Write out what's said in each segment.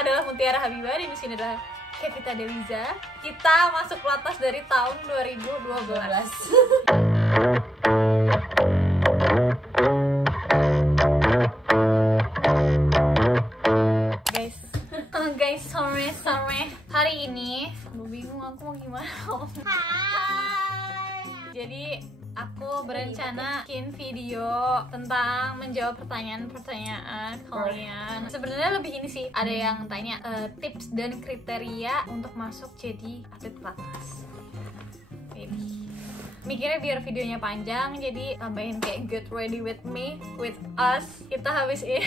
adalah Mutiara Habibah dan di sini adalah Kevita Deliza. Kita masuk pelatnas dari tahun 2012. Guys, sorry. Hari ini aku bingung aku mau gimana. Hai. Jadi aku berencana bikin video tentang menjawab pertanyaan-pertanyaan kalian. Sebenarnya lebih ini sih, ada yang tanya tips dan kriteria untuk masuk jadi atlet pelatnas. Ini mikirnya biar videonya panjang, jadi tambahin kayak get ready with me, with us. Kita habis ini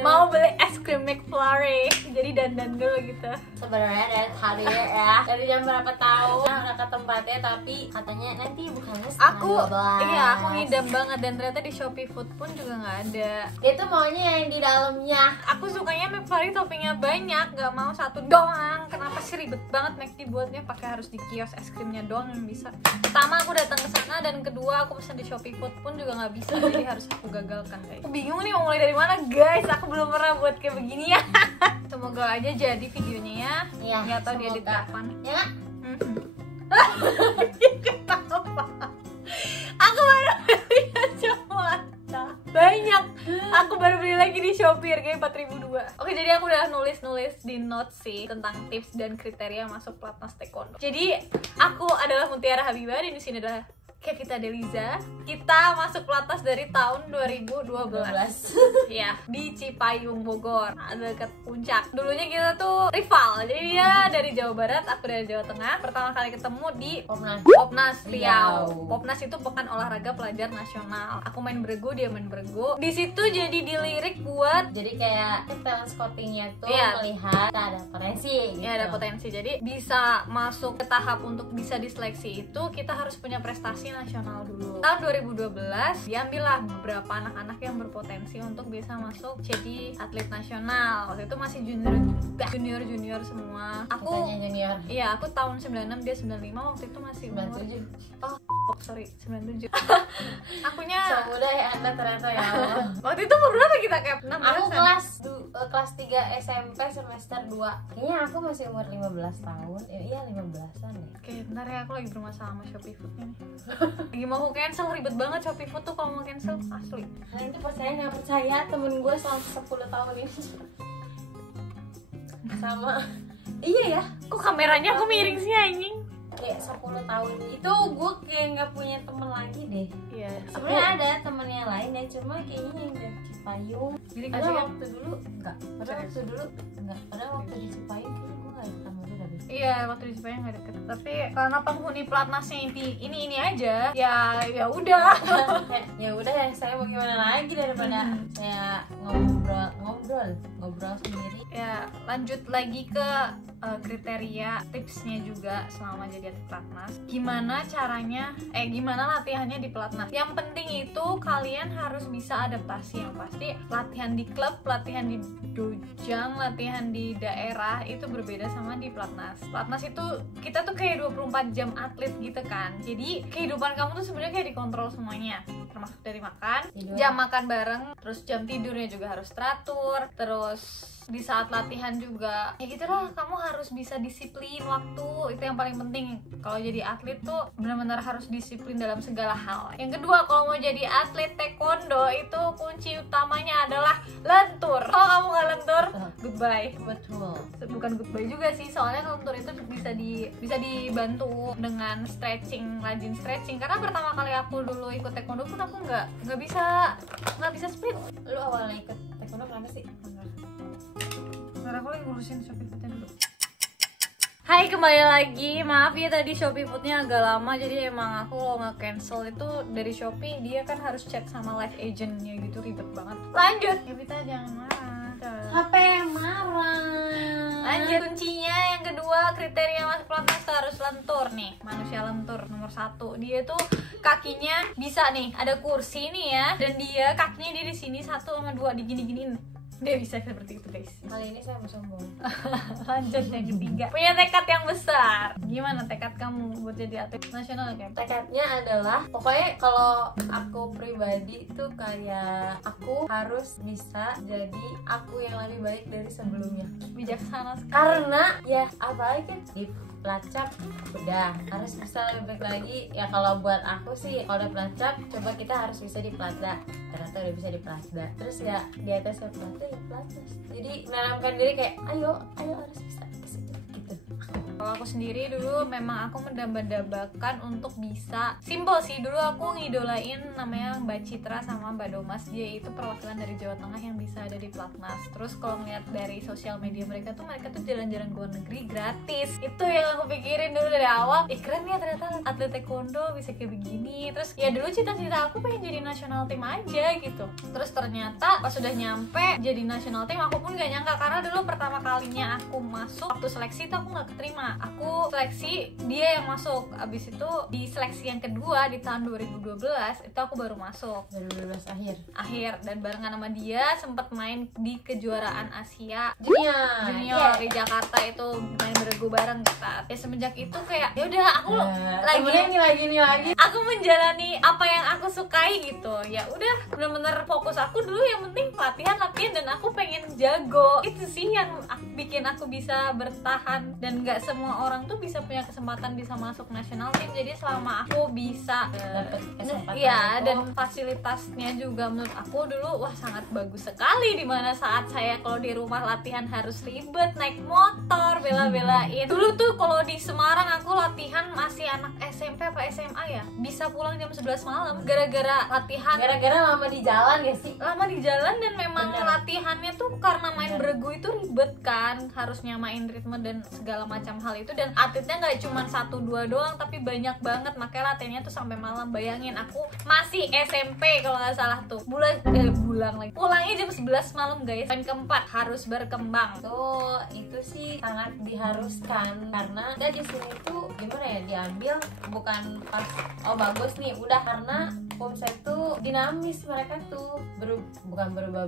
mau beli es krim McFlurry, jadi dandan dulu gitu. Sebenarnya dari tadi ya, dari jam berapa tahu udah ke tempatnya, tapi katanya nanti bukannya setengah 12. Iya, aku ngidam banget, dan ternyata di Shopee Food pun juga nggak ada. Itu maunya yang di dalamnya. Aku sukanya McFlurry toppingnya banyak, nggak mau satu doang. Kenapa sih ribet banget McD buatnya, pakai harus di kios es krimnya doang yang bisa. Pertama aku datang ke sana, dan kedua aku pesan di Shopee Food pun juga nggak bisa, jadi harus aku gagalkan guys. Aku bingung nih mau mulai dari mana guys, aku belum pernah buat kayak begini ya. Semoga aja jadi videonya ya. Iya, nggak tahu dia di kapan. Ya. Kenapa? Aku baru beli kacamata banyak. Aku baru beli lagi di Shopee, harganya 4.002. Oke, jadi aku udah nulis di notes sih tentang tips dan kriteria masuk pelatnas taekwondo. Jadi aku adalah Mutiara Habibah dan di sini adalah Kevita Deliza. Kita masuk pelatnas dari tahun 2012. Ya, di Cipayung, Bogor, dekat Puncak. Dulunya kita tuh rival. Jadi dia dari Jawa Barat, aku dari Jawa Tengah. Pertama kali ketemu di Popnas Riau. Popnas itu Pekan Olahraga Pelajar Nasional. Aku main beregu, dia main beregu. Di situ jadi dilirik buat, jadi kayak talent scoutingnya tuh melihat kita ada potensi gitu. Ya, ada potensi. Jadi bisa masuk ke tahap untuk bisa diseleksi itu kita harus punya prestasi nasional dulu. Tahun 2012 diambillah beberapa anak-anak yang berpotensi untuk bisa masuk jadi atlet nasional. Waktu itu masih junior semua. Aku junior. Iya, aku tahun 96, dia 95. Waktu itu masih 97. Oh, sorry, 97. Akunya semudah ya Anda ternyata ya. Waktu itu berapa kita kayak 16? Aku kelas 3 SMP semester 2. Kayaknya aku masih umur 15 tahun. Iya, 15-an deh. Oke, bentar ya, aku lagi bermasalah sama Shopee Food nih. Lagi mau cancel, ribet banget Shopee Food tuh kalau mau cancel, asli. Kalian tuh percaya nggak percaya, temen gue selama 10 tahun ini sama. Iya ya, kok kameranya aku miring sih anjing? Kayak 10 tahun itu gue kayak nggak punya temen lagi deh. Iya, sebenarnya ada temen yang lain ya, cuma kayaknya yang dari Cipayung. Jadi waktu dulu enggak. Padahal waktu di Cipayung gue nggak ketemu tuh dari. Iya, waktu di Cipayung nggak deket. Tapi karena penghuni pelatnasnya ini aja, ya udah. Ya udah ya, saya mau gimana lagi daripada saya ngobrol sendiri. Ya, lanjut lagi ke kriteria tipsnya juga selama jadi atlet pelatnas. Gimana caranya, gimana latihannya di pelatnas? Yang penting itu kalian harus bisa adaptasi. Yang pasti latihan di klub, latihan di dojang, latihan di daerah itu berbeda sama di pelatnas. Pelatnas itu kita tuh kayak 24 jam atlet gitu kan. Jadi kehidupan kamu tuh sebenarnya kayak dikontrol semuanya, termasuk dari makan, jam makan bareng, terus jam tidurnya juga harus teratur, terus di saat latihan juga ya gitu lah, kamu harus bisa disiplin waktu. Itu yang paling penting. Kalau jadi atlet tuh benar-benar harus disiplin dalam segala hal. Yang kedua, kalau mau jadi atlet taekwondo itu kunci utamanya adalah lentur. Kalau kamu nggak lentur, goodbye. Betul. Bukan goodbye juga sih, soalnya lentur itu bisa dibantu dengan stretching, rajin stretching. Karena pertama kali aku dulu ikut taekwondo pun aku nggak bisa split. Lu awalnya ikut taekwondo kenapa sih? Sekarang aku lagi ngurusin Shopee Foodnya dulu. Hai, kembali lagi. Maaf ya tadi Shopee Foodnya agak lama, jadi emang aku kalau nge-cancel itu dari Shopee dia kan harus chat sama live agentnya gitu, ribet banget. Lanjut. Ya Vita jangan marah. Apa yang marah? Lanjut. Kuncinya yang kedua, kriteria masuk pelatnas harus lentur nih. Manusia lentur nomor 1. Dia tuh kakinya bisa nih, ada kursi nih ya, dan dia kakinya dia di sini 1 sama 2 digini-giniin. Dia bisa seperti itu guys. Kali ini saya mau sombong. Lanjut yang ketiga, punya tekad yang besar. Gimana tekad kamu buat jadi atlet nasional kayak? Tekadnya adalah pokoknya kalau aku pribadi tuh kayak aku harus bisa jadi aku yang lebih baik dari sebelumnya. Bijaksana sekali. Karena ya apalagi kan di pelacak udah harus bisa lebih baik lagi ya. Kalau buat aku sih kalau udah pelacak coba kita harus bisa di platda, ternyata udah bisa di platda, terus ya di atasnya platda ya platdas, jadi menanamkan diri kayak ayo harus bisa ke situ gitu. Kalau aku sendiri dulu memang aku mendamba-dambakan untuk bisa simbol sih. Dulu aku ngidolain namanya Mbak Citra sama Mbak Domas. Dia itu perwakilan dari Jawa Tengah yang bisa ada di Platnas. Terus kalau ngeliat dari sosial media mereka tuh jalan-jalan ke luar negeri gratis. Itu yang aku pikirin dulu dari awal. Keren ya ternyata atlet taekwondo bisa kayak begini. Terus ya dulu cita-cita aku pengen jadi nasional tim aja gitu. Terus ternyata pas sudah nyampe jadi nasional tim aku pun gak nyangka, karena dulu pertama kalinya aku masuk waktu seleksi itu aku gak keterima. Aku seleksi, dia yang masuk. Abis itu di seleksi yang kedua di tahun 2012 itu aku baru masuk 2012 akhir, dan barengan sama dia sempat main di kejuaraan Asia junior di Jakarta, itu main beregu bareng kita. Ya semenjak itu kayak ya udah aku lagi aku menjalani apa yang aku sukai gitu. Ya udah bener-bener fokus aku dulu, yang penting latihan dan aku pengen jago. Itu sih yang bikin aku bisa bertahan, dan nggak semua orang tuh bisa punya kesempatan bisa masuk nasional tim. Jadi selama aku bisa dapet kesempatan ya itu, dan fasilitasnya juga menurut aku dulu wah sangat bagus sekali. Dimana saat saya kalau di rumah latihan harus ribet naik motor bela-belain. Dulu tuh kalau di Semarang aku latihan masih anak SMP apa SMA ya, bisa pulang jam 11 malam gara-gara latihan, gara-gara lama di jalan ya sih. lama di jalan. Dan memang Bener. latihannya tuh karena main beregu itu ribet kan, harus nyamain ritme dan segala macam hal itu, dan atletnya nggak cuma 1-2 doang tapi banyak banget, makanya latihannya tuh sampai malam. Bayangin aku masih SMP kalau nggak salah tuh pulangnya jam 11 malam guys. Poin keempat, harus berkembang. Tuh itu sih sangat diharuskan, karena kita di sini tuh gimana ya, diambil bukan pas oh bagus nih udah, karena Pomsek tuh dinamis, mereka tuh bukan berubah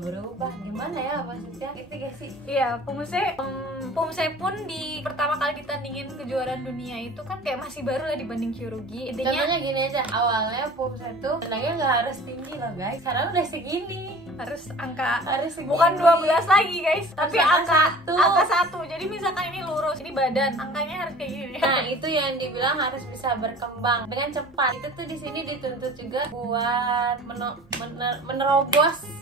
gimana ya maksudnya gitu gak sih? Iya, Pomsek pun di pertama kali ditandingin kejuaraan dunia itu kan kayak masih baru lah dibanding Kyorugi. Contohnya gini aja, awalnya Pomsek tuh tenaganya nggak harus tinggi loh guys, sekarang udah segini. harus angka Harus segini. bukan 12 lagi guys, tapi angka angka 1. Jadi misalkan ini lurus, ini badan, angkanya harus kayak gini. Nah itu yang dibilang harus bisa berkembang dengan cepat. Itu tuh di sini dituntut juga buat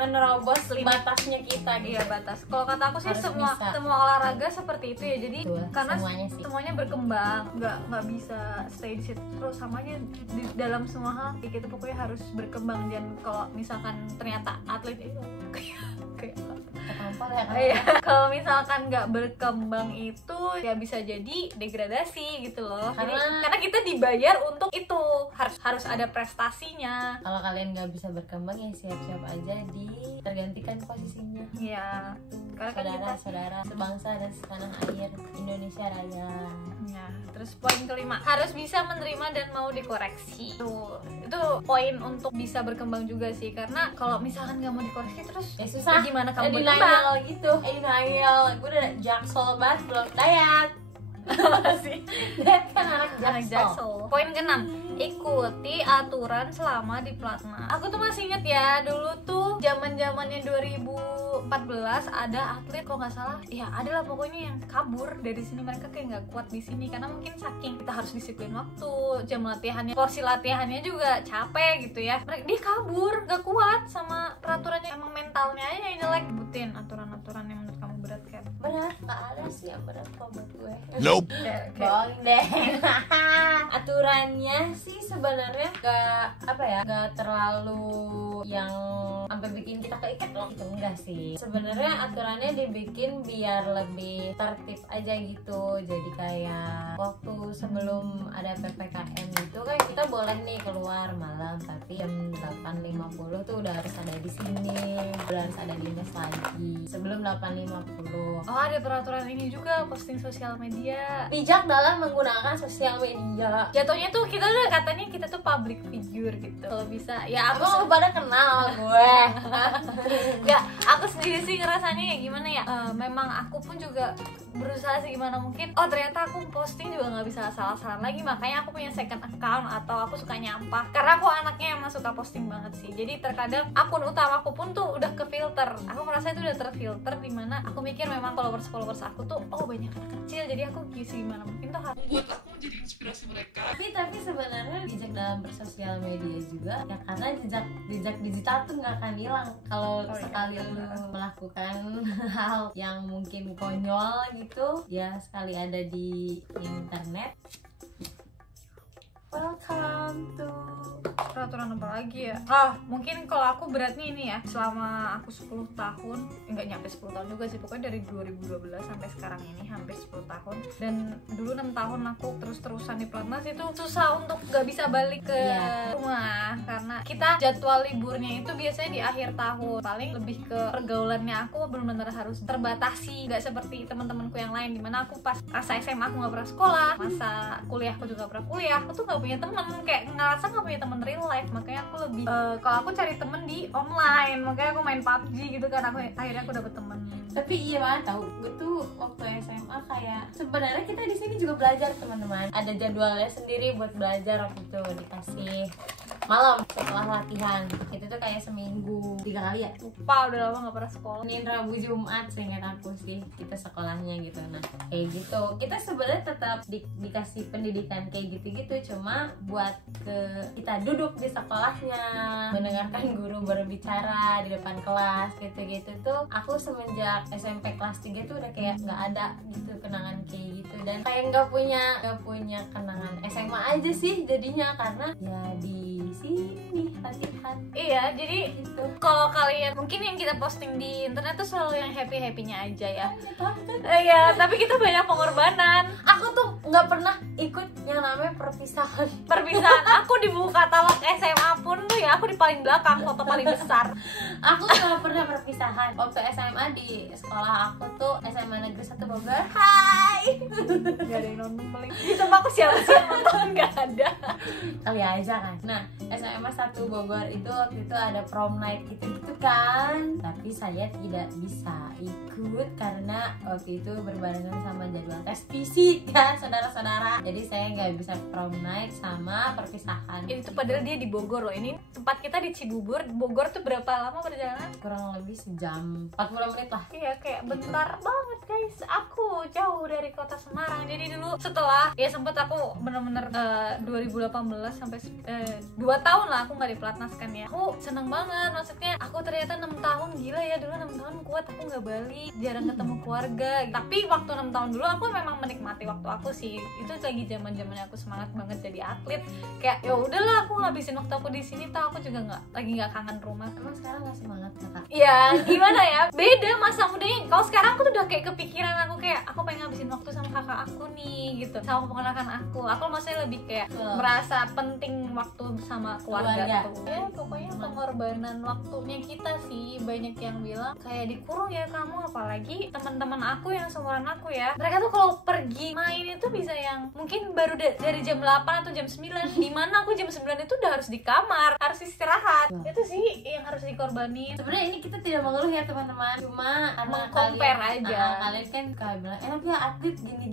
menerobos batasnya kita gitu. Iya, batas. Kalau kata aku sih Harus semua bisa. olahraga seperti itu ya. Jadi Betul, karena semuanya sih. berkembang, nggak bisa stay di situ terus. Samanya di dalam semua hal kita pokoknya harus berkembang. Dan kalau misalkan ternyata atlet itu kayak Ketampol ya kan? iya. Kalau misalkan nggak berkembang itu ya bisa jadi degradasi gitu loh. Karena kita dibayar untuk itu, harus ada prestasinya. Kalau kalian nggak bisa berkembang ya siap-siap aja tergantikan posisinya. Iya. Karena kan kita Saudara sebangsa dan setanah air Indonesia Raya. ya. Terus poin kelima, harus bisa menerima dan mau dikoreksi. Itu poin untuk bisa berkembang juga sih. Karena kalau misalkan nggak mau dikoreksi terus Ya susah. gimana kamu denial berkembang? gitu. Denial. Gue udah jaksel banget belum dayat. sih. Dayat kan anak Anak jaksel. Jaksel. Poin ke-6, ikuti aturan selama di Platnas. Aku tuh masih inget ya, dulu tuh zaman-zamannya 2014 ada atlet kok nggak salah. Ya ada lah pokoknya yang kabur dari sini, mereka kayak nggak kuat di sini karena mungkin saking kita harus disiplin waktu, jam latihannya, porsi latihannya juga capek gitu ya. Dia kabur, nggak kuat sama peraturannya, emang mentalnya aja yang jelek. Sebutin aturan-aturan yang menurut kamu berat kan? Berat, gak ada sih yang berat kok buat gue. Nope. Bohong deh. Aturannya sih sebenarnya gak terlalu yang sampai bikin kita keikat loh, itu enggak sih. Sebenarnya aturannya dibikin biar lebih tertib aja gitu. Jadi kayak waktu sebelum ada PPKM itu kan kita boleh nih keluar malam, tapi jam 8.50 tuh udah harus ada di sini, udah harus ada di mes lagi sebelum 8.50. Oh, ada peraturan ini juga, posting sosial media. Bijak dalam menggunakan sosial media. Jatuhnya tuh kita tuh katanya kita tuh public figure gitu. Kalau bisa ya aku Emang lu pada kenal gue? Nggak, aku sendiri sih ngerasanya ya gimana ya, memang aku pun juga berusaha sih gimana mungkin. Oh ternyata aku posting juga nggak bisa salah-salah lagi, makanya aku punya second account atau aku suka nyampah karena aku anaknya yang suka posting banget sih. Jadi terkadang akun utamaku pun tuh udah ke filter, aku merasa itu udah terfilter, dimana aku mikir memang followers aku tuh banyak anak kecil, jadi aku gimana mungkin tuh harus buat aku jadi inspirasi mereka. Tapi sebenarnya bijak dalam bersosial media juga ya, karena jejak digital tuh nggak akan hilang kalau sekali lu melakukan hal yang mungkin konyol gitu ya, sekali ada di internet. Welcome to peraturan apa lagi ya? Mungkin kalau aku beratnya ini ya, selama aku 10 tahun, enggak nyampe 10 tahun juga sih, pokoknya dari 2012 sampai sekarang ini hampir 10 tahun. Dan dulu 6 tahun aku terus-terusan di pelatnas, itu susah untuk gak bisa balik ke rumah karena kita jadwal liburnya itu biasanya di akhir tahun. Paling lebih ke pergaulannya aku benar-benar harus terbatasi, gak seperti teman-temanku yang lain, dimana aku pas masa SMA aku gak pernah sekolah, masa kuliahku juga gak pernah kuliah, aku tuh gak punya temen, kayak ngerasa gak punya temen real life. Makanya aku lebih kalau aku cari temen di online, makanya aku main PUBG gitu kan, akhirnya aku dapet temen. Tapi iya banget tau, gue tuh waktu SMA kayak sebenarnya kita di sini juga belajar teman-teman. Ada jadwalnya sendiri buat belajar, waktu itu dikasih malam setelah latihan. Itu tuh kayak seminggu 3 kali ya. Lupa, udah lama gak pernah sekolah. Senin, Rabu, Jumat seingat aku sih kita sekolahnya gitu. Nah kayak gitu, kita sebenarnya tetap dikasih pendidikan kayak gitu-gitu, cuma buat kita duduk di sekolahnya, mendengarkan guru berbicara di depan kelas gitu-gitu tuh. Aku semenjak SMP kelas 3 tuh udah kayak nggak ada gitu kenangan kayak gitu, dan kayak nggak punya kenangan SMA aja sih jadinya, karena ya di sini latihan. Iya, jadi gitu. Kalau kalian mungkin yang kita posting di internet tuh selalu yang happy-happynya aja ya. Iya, Tapi kita banyak pengorbanan. aku tuh nggak pernah ikut yang namanya perpisahan. Aku di buku katalog SMA pun tuh ya aku di paling belakang, foto paling besar. Aku nggak pernah perpisahan. Waktu SMA di sekolah aku tuh SMA Negeri 1 Bogor. Hai. Gak ada yang nonton paling. Itu aku siapa yang nonton, gak ada. Kali aja kan. Nah, SMA 1 Bogor itu waktu itu ada prom night gitu-gitu kan. Tapi saya tidak bisa ikut karena waktu itu berbarengan sama jadwal tes fisik kan, saudara-saudara. Jadi saya nggak bisa prom night sama perpisahan. Itu padahal dia di Bogor loh. Ini tempat kita di Cibubur. Bogor tuh berapa lama perjalanan? Kurang lebih sejam 40 menit lah. Iya, kayak bentar banget guys. Aku jauh dari kota Semarang. Jadi dulu setelah ya sempet aku bener-bener 2018 sampai 2 tahun lah aku nggak di pelatnas kan ya. Aku seneng banget, maksudnya aku ternyata 6 tahun, gila ya, dulu 6 tahun kuat aku nggak balik, jarang ketemu keluarga. Tapi waktu 6 tahun dulu aku memang menikmati waktu aku sih. Itu lagi zaman-zamannya aku semangat banget jadi atlet. Kayak ya udahlah, aku ngabisin waktu aku di sini, tau aku juga nggak kangen rumah. Emang sekarang nggak semangat kakak? Ya gimana ya, beda masa mudanya. Kalau sekarang aku tuh udah kayak kepikiran, aku kayak aku pengen ngabisin waktu sama kakak aku nih gitu, sama keponakan aku maksudnya lebih kayak merasa penting waktu sama keluarga tuh ya. Pokoknya pengorbanan waktunya kita sih. Banyak yang bilang kayak dikurung ya kamu, apalagi teman-teman aku yang seumuran aku ya, mereka tuh kalau pergi main itu bisa yang mungkin baru dari jam 8 atau jam 9, dimana aku jam 9 itu udah harus di kamar, harus istirahat. Itu sih yang harus dikorbanin. Sebenarnya ini kita tidak mengeluh ya teman-teman, cuma meng-compare aja. Kalian kan kayak bilang enak ya atlet gini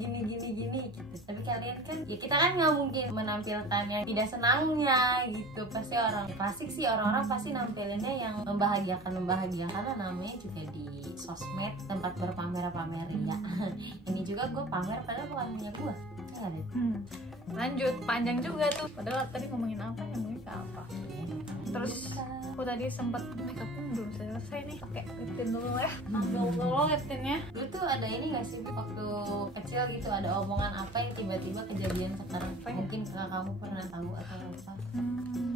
gitu, tapi kalian kan ya kita kan nggak mungkin menampilkan yang tidak senangnya gitu. Pasti orang klasik sih, orang-orang pasti nampilinnya yang membahagiakan, karena namanya juga di sosmed tempat berpamer-pamer ya. Ini juga gue pamer padahal bukan punya gue. Lanjut, panjang juga tuh. Padahal tadi ngomongin apa, ngomongin ke apa. Terus aku tadi sempet makeup belum selesai nih, pakai lip tint dulu ya. Ambil dulu lip tintnya. Dulu tuh ada ini gak sih waktu kecil gitu, ada omongan apa yang tiba-tiba kejadian sekarang? Mungkin kakak kamu pernah tahu atau apa?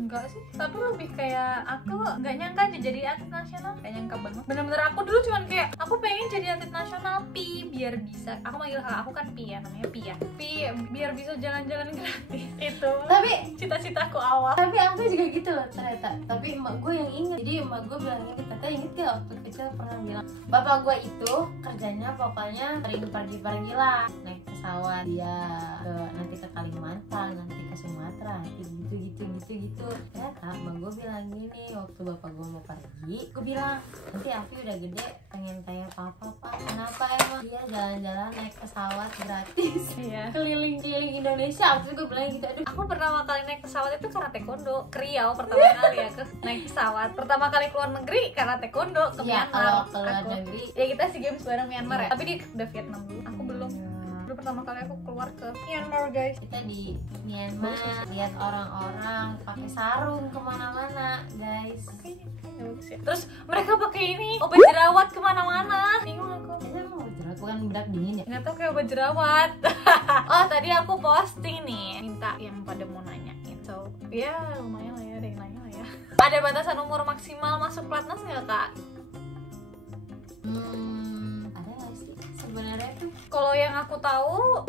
Enggak sih, tapi lebih kayak aku nggak nyangka aja jadi atlet nasional, kayak nyangka banget. Bener-bener aku dulu cuman kayak aku pengen jadi atlet nasional, biar bisa, aku manggil kakak aku kan Pi ya, namanya Pi ya, biar bisa jalan-jalan gratis. Itu tapi cita-citaku awal. Tapi aku juga gitu loh ternyata. Tapi emak gue yang inget, jadi emak gue bilang ini, kakak inget gak waktu kecil pernah bilang bapak gue itu kerjanya pokoknya sering pergi-pergi lah, naik pesawat dia nanti ke Kalimantan, nanti ke Sumatera, nanti gitu. Ternyata mbak gue bilang gini, waktu bapak gue mau pergi, gue bilang nanti Afi udah gede pengen tanya papa, pak kenapa emang dia jalan-jalan naik pesawat gratis keliling-keliling Indonesia. Waktu itu gue bilang gitu, aduh. Aku pertama kali naik pesawat itu karena taekwondo ke Riau pertama kali ya, ke naik pesawat pertama kali keluar negeri karena taekwondo ke Myanmar. Kalau keluar negeri ya kita SEA Games bareng Myanmar ya, tapi dia udah Vietnam dulu, aku belum. Dulu pertama kali aku keluar ke Myanmar guys, kita di Myanmar lihat orang-orang pakai sarung kemana-mana guys. Terus mereka pakai ini obat jerawat kemana-mana, bingung aku. Itu emang obat jerawat bukan bedak dingin ya? Nggak tahu kayak obat jerawat. Oh tadi aku posting nih, minta yang pada mau nanyain, so ya lumayan lah ya, ada yang nanya lah ya. Ada batasan umur maksimal masuk pelatnas nggak kak? Ada nggak sih sebenarnya tuh? Kalau yang aku tahu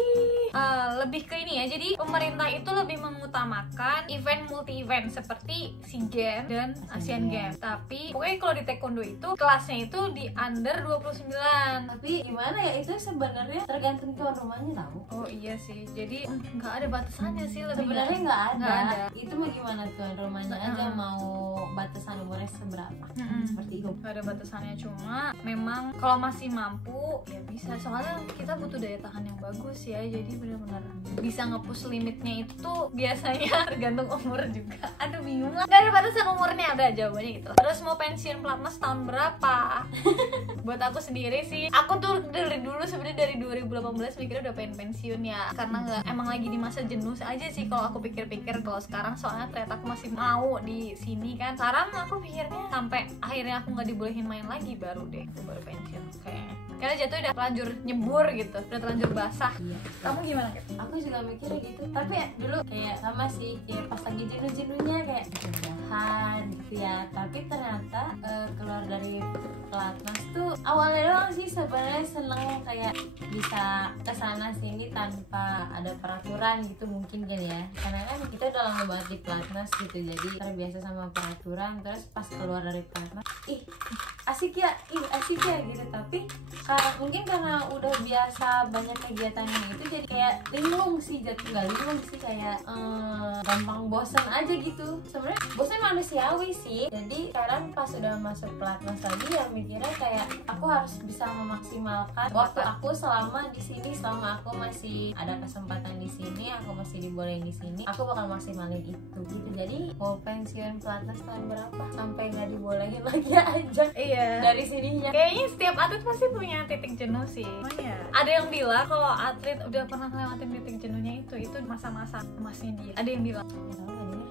lebih ke ini ya, jadi pemerintah itu lebih mengutamakan event multi event seperti SEA Games dan Asian Games. Tapi pokoknya kalau di taekwondo itu kelasnya itu di under 29. Tapi gimana ya, itu sebenarnya tergantung tuan rumahnya tahu. Oh iya sih, jadi nggak ada batasannya sih, lebih Sebenarnya nggak ada. Nggak ada. Itu mau gimana tuan rumahnya aja mau batasan umurnya seberapa? Seperti itu. Nggak ada batasannya, cuma memang kalau masih mampu ya bisa, soalnya kita butuh daya tahan yang bagus ya, jadi benar-benar bisa nge-push limitnya itu tuh biasanya tergantung umur juga. Aduh bingung lah, nggak ada batasan umurnya, udah jawabannya gitu. Terus mau pensiun pelatnas tahun berapa? Buat aku sendiri sih, aku tuh dari dulu sebenarnya dari 2018 mikirnya udah pengen pensiun ya, karena nggak, emang lagi di masa jenuh aja sih kalau aku pikir-pikir. Kalau sekarang soalnya ternyata aku masih mau di sini kan, sekarang aku pikirnya sampai akhirnya aku nggak dibolehin main lagi baru deh aku baru pensiun kayaknya, karena jatuh udah terlanjur nyebur gitu, udah terlanjur basah. Iya. Kamu gimana Kat? Aku juga mikirnya gitu, tapi ya dulu kayak sama sih, kayak pas lagi jenuh-jenuhnya kayak mudah-mudahan gitu ya. Tapi ternyata keluar dari pelatnas tuh awalnya doang sih sebenarnya seneng, kayak bisa kesana sini tanpa ada peraturan gitu mungkin kan ya, karena kan kita udah lama banget di pelatnas gitu, jadi terbiasa sama peraturan. Terus pas keluar dari pelatnas, asik ya gitu. Tapi mungkin karena udah biasa banyak kegiatannya itu, jadi kayak linglung sih, nggak linglung sih, kayak gampang bosan aja gitu. Sebenarnya bosan manusiawi sih. Jadi sekarang pas udah masuk pelatnas lagi ya mikirnya kayak aku harus bisa memaksimalkan waktu aku selama di sini, selama aku masih ada kesempatan di sini, aku masih dibolehin di sini, aku bakal maksimalin itu gitu. Jadi mau pensiun pelatnas tahun berapa sampai nggak dibolehin lagi aja. Iya, dari sininya. Kayaknya setiap atlet pasti punya titik jenuh sih. Oh iya. Ada yang bilang kalau atlet udah pernah ngelewatin titik jenuhnya itu masa-masa emasnya dia. Ada yang bilang.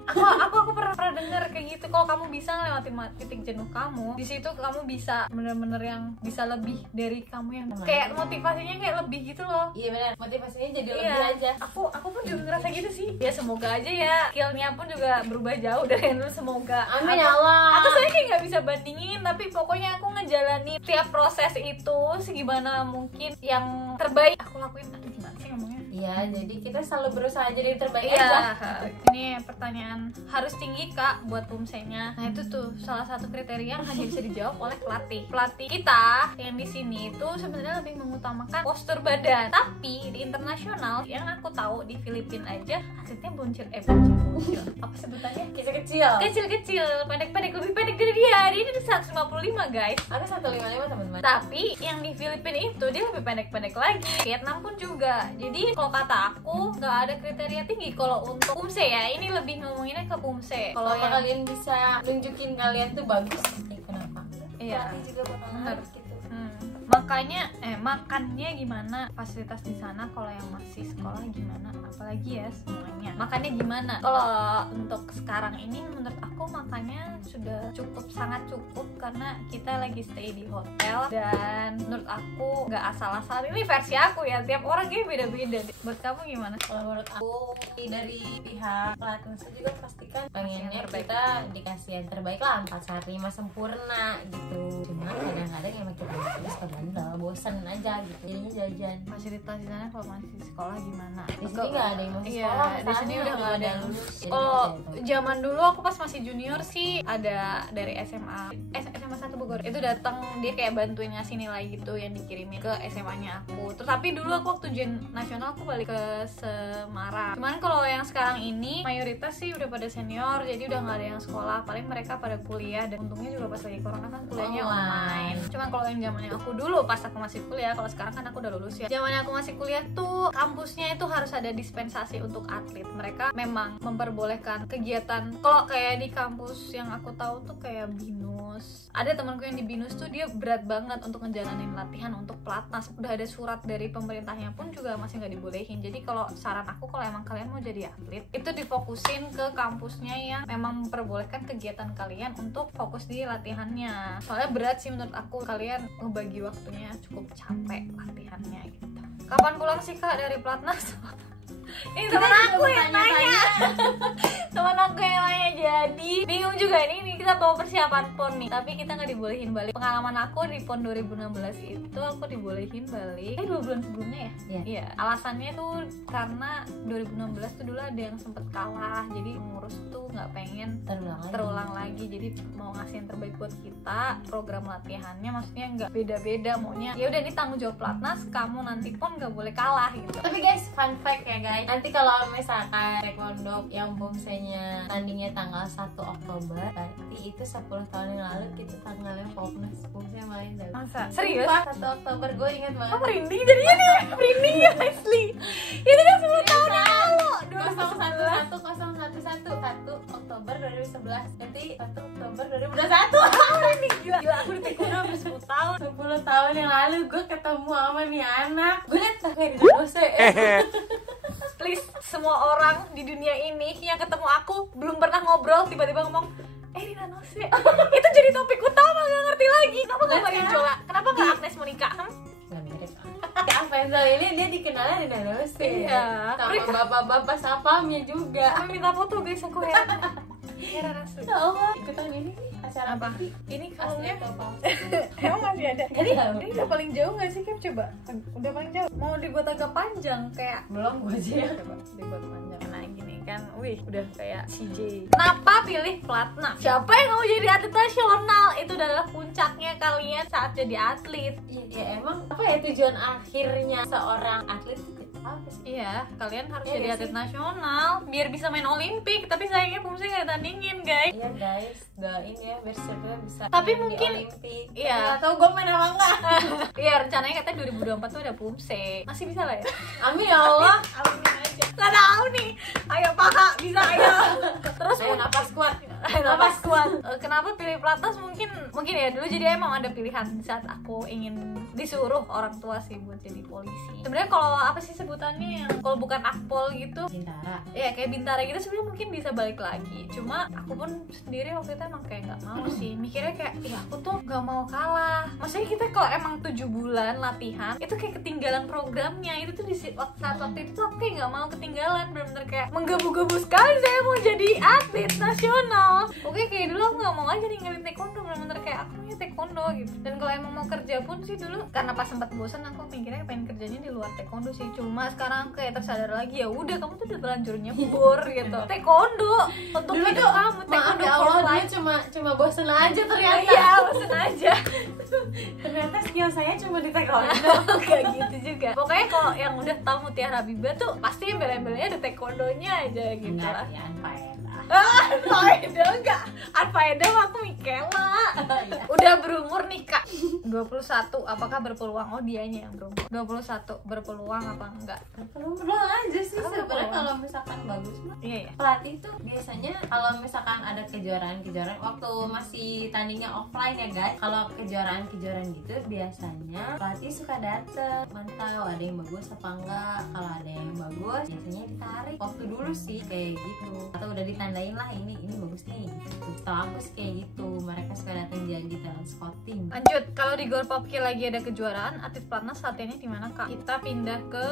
Aku pernah dengar kayak gitu. Kalau kamu bisa ngelewatin titik jenuh kamu, di situ kamu bisa bener-bener yang bisa lebih dari kamu yang kayak motivasinya kayak lebih gitu loh. Iya benar, motivasinya jadi lebih aja. Aku pun juga ngerasa gitu sih. Ya semoga aja ya skillnya pun juga berubah jauh dari yang dulu, semoga. Amin ya Allah. Aku soalnya kayak nggak bisa bandingin, tapi pokoknya aku ngejalanin tiap proses itu segimana mungkin yang terbaik aku lakuin. Aduh gimana sih ngomongnya? Iya, jadi kita selalu berusaha jadi yang terbaik Iya, aja. ini pertanyaan harus tinggi kak buat pumsenya. Nah itu tuh salah satu kriteria yang hanya bisa dijawab oleh pelatih. Pelatih kita yang di sini itu sebenarnya lebih mengutamakan postur badan. Tapi di internasional yang aku tahu di Filipina aja atletnya boncil. Apa sebutannya? Kecil-kecil, pendek-pendek, lebih pendek dari dia. Dia ini 155 guys. Ada 155 teman-teman. Tapi yang di Filipina itu dia lebih pendek-pendek lagi. Vietnam pun juga. Jadi kalau kata aku nggak ada kriteria tinggi kalau untuk pumse ya. Ini lebih ngomonginnya ke pumse. Kalau yang kalian bisa nunjukin kalian tuh bagus, kenapa? Iya. Pelatih juga bakal harus gitu. Makanya makannya gimana, fasilitas di sana kalau yang masih sekolah gimana, apalagi ya semuanya makannya gimana. Kalau untuk sekarang ini menurut aku makannya sudah sangat cukup karena kita lagi stay di hotel, dan menurut aku nggak asal-asal. Ini versi aku ya, tiap orang kayak beda-beda. Buat kamu gimana? Kalau menurut aku dari pihak pelatnas juga pastikan pengennya kita dikasih yang terbaik lah, 4 saat 5 sempurna gitu. Cuma kadang-kadang yang makin bagus bandel, bosen aja gitu, jadinya jajan. Fasilitas di sana kalau masih sekolah gimana? Di sini nggak ada yang masih Iya, sekolah, di sini udah nggak ada yang lulus. Jadi Oh, gitu. zaman dulu aku pas masih junior sih ada dari SMA 1 Bogor itu datang, dia kayak bantuin ngasih nilai gitu yang dikirimin ke SMA-nya aku. Terus tapi dulu aku waktu ujian nasional aku balik ke Semarang. Cuman kalau yang sekarang ini mayoritas sih udah pada senior, jadi udah nggak ada yang sekolah. Paling mereka pada kuliah, dan untungnya juga pas lagi corona kan kuliahnya online. Cuman kalau yang zamannya aku dulu pas aku masih kuliah, kalau sekarang kan aku udah lulus ya. Zamannya aku masih kuliah tuh kampusnya itu harus ada dispensasi untuk atlet. Mereka memang memperbolehkan kegiatan. Kalau kayak di kampus yang aku tahu tuh kayak BINUS. Ada temanku yang di BINUS tuh dia berat banget untuk ngejalanin latihan untuk pelatnas. Udah ada surat dari pemerintahnya pun juga masih nggak dibolehin. Jadi kalau saran aku, kalau emang kalian mau jadi atlet, itu difokusin ke kampusnya yang memang memperbolehkan kegiatan kalian untuk fokus di latihannya. Soalnya berat sih menurut aku, kalian ngebagi waktunya cukup capek latihannya gitu. Kapan pulang sih Kak dari pelatnas? Ini teman aku yang nanya. Teman aku yang nanya, jadi bingung juga ini kita bawa persiapan PON nih, tapi kita nggak dibolehin balik. Pengalaman aku di PON 2016 itu aku dibolehin balik 2 bulan sebelumnya ya. Iya. Alasannya tuh karena 2016 tuh dulu ada yang sempet kalah, jadi ngurus tuh nggak pengen terulang lagi. Jadi mau ngasih yang terbaik buat kita. Program latihannya maksudnya nggak beda-beda, maunya ya udah ini tanggung jawab pelatnas, kamu nanti PON nggak boleh kalah gitu. Tapi guys, fun fact ya guys, nanti kalau misalkan taekwondo yang bumsenya tandingnya tanggal 1 Oktober, berarti itu 10 tahun yang lalu kita tanggalnya Popnas, bumsenya main dah. Masa? Serius? 1 Oktober, gue ingat banget. Kamu merinding jadinya nih, merinding ya asli. Itu kan 10 tahun yang lalu. 1 Oktober 2011, nanti 1 Oktober 2021. Gila, aku di taekwondo hampir 10 tahun. 10 tahun yang lalu gue ketemu sama nih anak, gue liat kayak di dosen. Please, semua orang di dunia ini yang ketemu aku belum pernah ngobrol tiba-tiba ngomong Rina Nose. Itu jadi topik utama, gak ngerti lagi. Kenapa gak Marin Jola? Kenapa gak Agnes Monica? Gak mirip. Avenzel ini dia dikenalnya Rina Nose. Iya. Sama bapak-bapak sapamnya juga. Kami minta foto guys, aku heran. Heran asli. Ya Allah, ikutan ini nih acara Apa? Ini kalungnya asli emang masih ada. Jadi Ini udah paling jauh gak sih Kim? Coba. Udah paling jauh. Mau dibuat agak panjang kayak belum gue aja ya. coba dibuat panjang. Nah gini kan, wih udah kayak CJ. Kenapa pilih pelatnas? Siapa yang mau jadi atlet nasional? Itu adalah puncaknya kalian saat jadi atlet. Ya emang apa ya tujuan akhirnya seorang atlet itu apa sih? Iya, kalian harus Iya jadi nggak atlet sih? nasional biar bisa main Olimpik. Tapi sayangnya Pumsi nggak tandingin guys. Iya guys, doain ya biar Sylvia bisa Tapi main di mungkin- Olimpik. iya. Nggak tahu gue main apa enggak. Iya, rencananya katanya 2024 tuh ada Pumse. Masih bisa lah ya. Amin ya Allah. Amin aja. Gak tahu nih. Ayo paha, bisa ayo. Terus Ayo napas kuat. napas kuat. Kenapa pilih pelatnas? Mungkin ya dulu jadi emang ada pilihan saat aku ingin disuruh orang tua sih buat jadi polisi. Sebenarnya kalau apa sih sebutannya yang kalau bukan akpol gitu, Bintara. ya kayak bintara gitu sebenarnya mungkin bisa balik lagi. Cuma aku pun sendiri waktu itu emang kayak nggak mau sih. Mikirnya kayak ya aku tuh nggak mau kalah. Maksudnya kita kalau emang 7 bulan latihan itu kayak ketinggalan programnya. Itu tuh di saat waktu itu tuh aku kayak nggak mau ketinggalan. Bener-bener kayak menggebu-gebu sekali saya mau jadi atlet nasional. Oke, kayak dulu aku nggak mau aja ninggalin taekwondo. Bener-bener kayak aku mau taekwondo gitu. Dan kalau emang mau kerja pun sih dulu karena pas sempat bosan aku mikirnya pengen kerjanya di luar taekwondo sih. Cuma sekarang kayak tersadar lagi, ya udah kamu tuh udah terlanjur nyebur gitu. Taekwondo untuk Dulu hidup tuh, kamu, maaf taekwondo ya for Allah, dia life. cuma bosen aja ternyata. Iya, bosan aja. Ternyata skill saya cuma di taekwondo. Gak gitu juga. Pokoknya kalau yang udah tahu Mutiara Biba tuh pasti embel-embelnya ada taekwondonya aja gitu Enggak, lah. ya Anfaedah. Anfaedah enggak? Anfaedah mah aku Mikela. Udah berumur nih Kak. 21, apakah berpeluang? Oh dianya yang berumur 21, berpeluang apa enggak? Belum aja sih Apa sebenarnya peluang? kalau misalkan bagus mah. Iya ya. Pelatih tuh biasanya kalau misalkan ada kejuaraan-kejuaraan waktu masih tandingnya offline ya guys. Kalau kejuaraan-kejuaraan gitu biasanya pelatih suka dateng mantau ada yang bagus apa enggak. Kalau ada yang bagus biasanya ditarik. Waktu dulu sih kayak gitu. Atau udah ditandai nandain lah ini bagus nih gitu. Tau aku sih kayak gitu, mereka suka datang jadi talent scouting. Lanjut, kalau di Gor Popki lagi ada kejuaraan, atlet pelatnas latihannya di mana kak? Kita pindah ke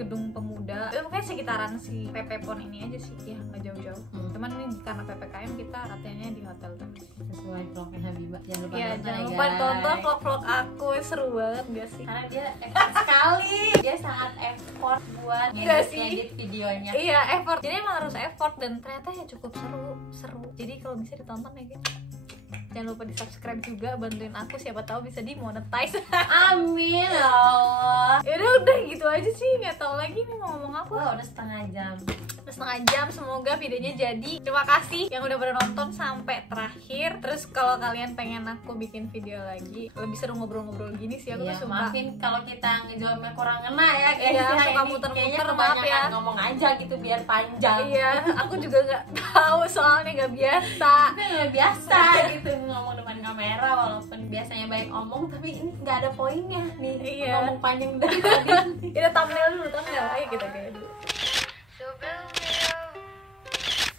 Gedung Pemuda, pokoknya sekitaran si PP Pon ini aja sih, ya nggak jauh-jauh. Cuman ini karena PPKM kita latihannya di hotel terus. Sesuai vlognya Habibah, jangan lupa Ya nonton jangan ya, lupa guys. tonton vlog-vlog aku, seru banget gak sih? Karena dia effort sekali, dia sangat effort buat Iya sih. ngedit videonya. Iya, effort. Jadi emang harus effort dan ternyata ya cukup seru. Jadi kalau bisa ditonton ya guys. Jangan lupa di subscribe juga, bantuin aku, siapa tahu bisa dimonetize. Amin ya Allah. Ya udah gitu aja sih, nggak tahu lagi nih mau ngomong apa. Wah, udah setengah jam. Setengah jam, semoga videonya jadi. Terima kasih yang udah pada nonton sampai terakhir. Terus kalau kalian pengen aku bikin video lagi lebih seru ngobrol-ngobrol gini sih, aku Iya, tuh suka. maafin kalau kita ngejawabnya kurang ngena ya guys. Iya, Ya, suka ini muter-muter, kayaknya maaf kebanyakan ya. ngomong aja gitu biar panjang. Iya, aku juga nggak tahu soalnya nggak biasa. Kita nggak biasa gitu ngomong depan kamera, walaupun biasanya baik omong tapi ini nggak ada poinnya nih. Iya. Ngomong panjang dari tadi. Kita thumbnail dulu, ayo kita kayak dulu.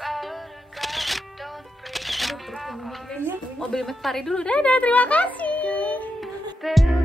Aduh, perut gue bunyi, guys. Mobil McFari dulu, dadah, terima kasih.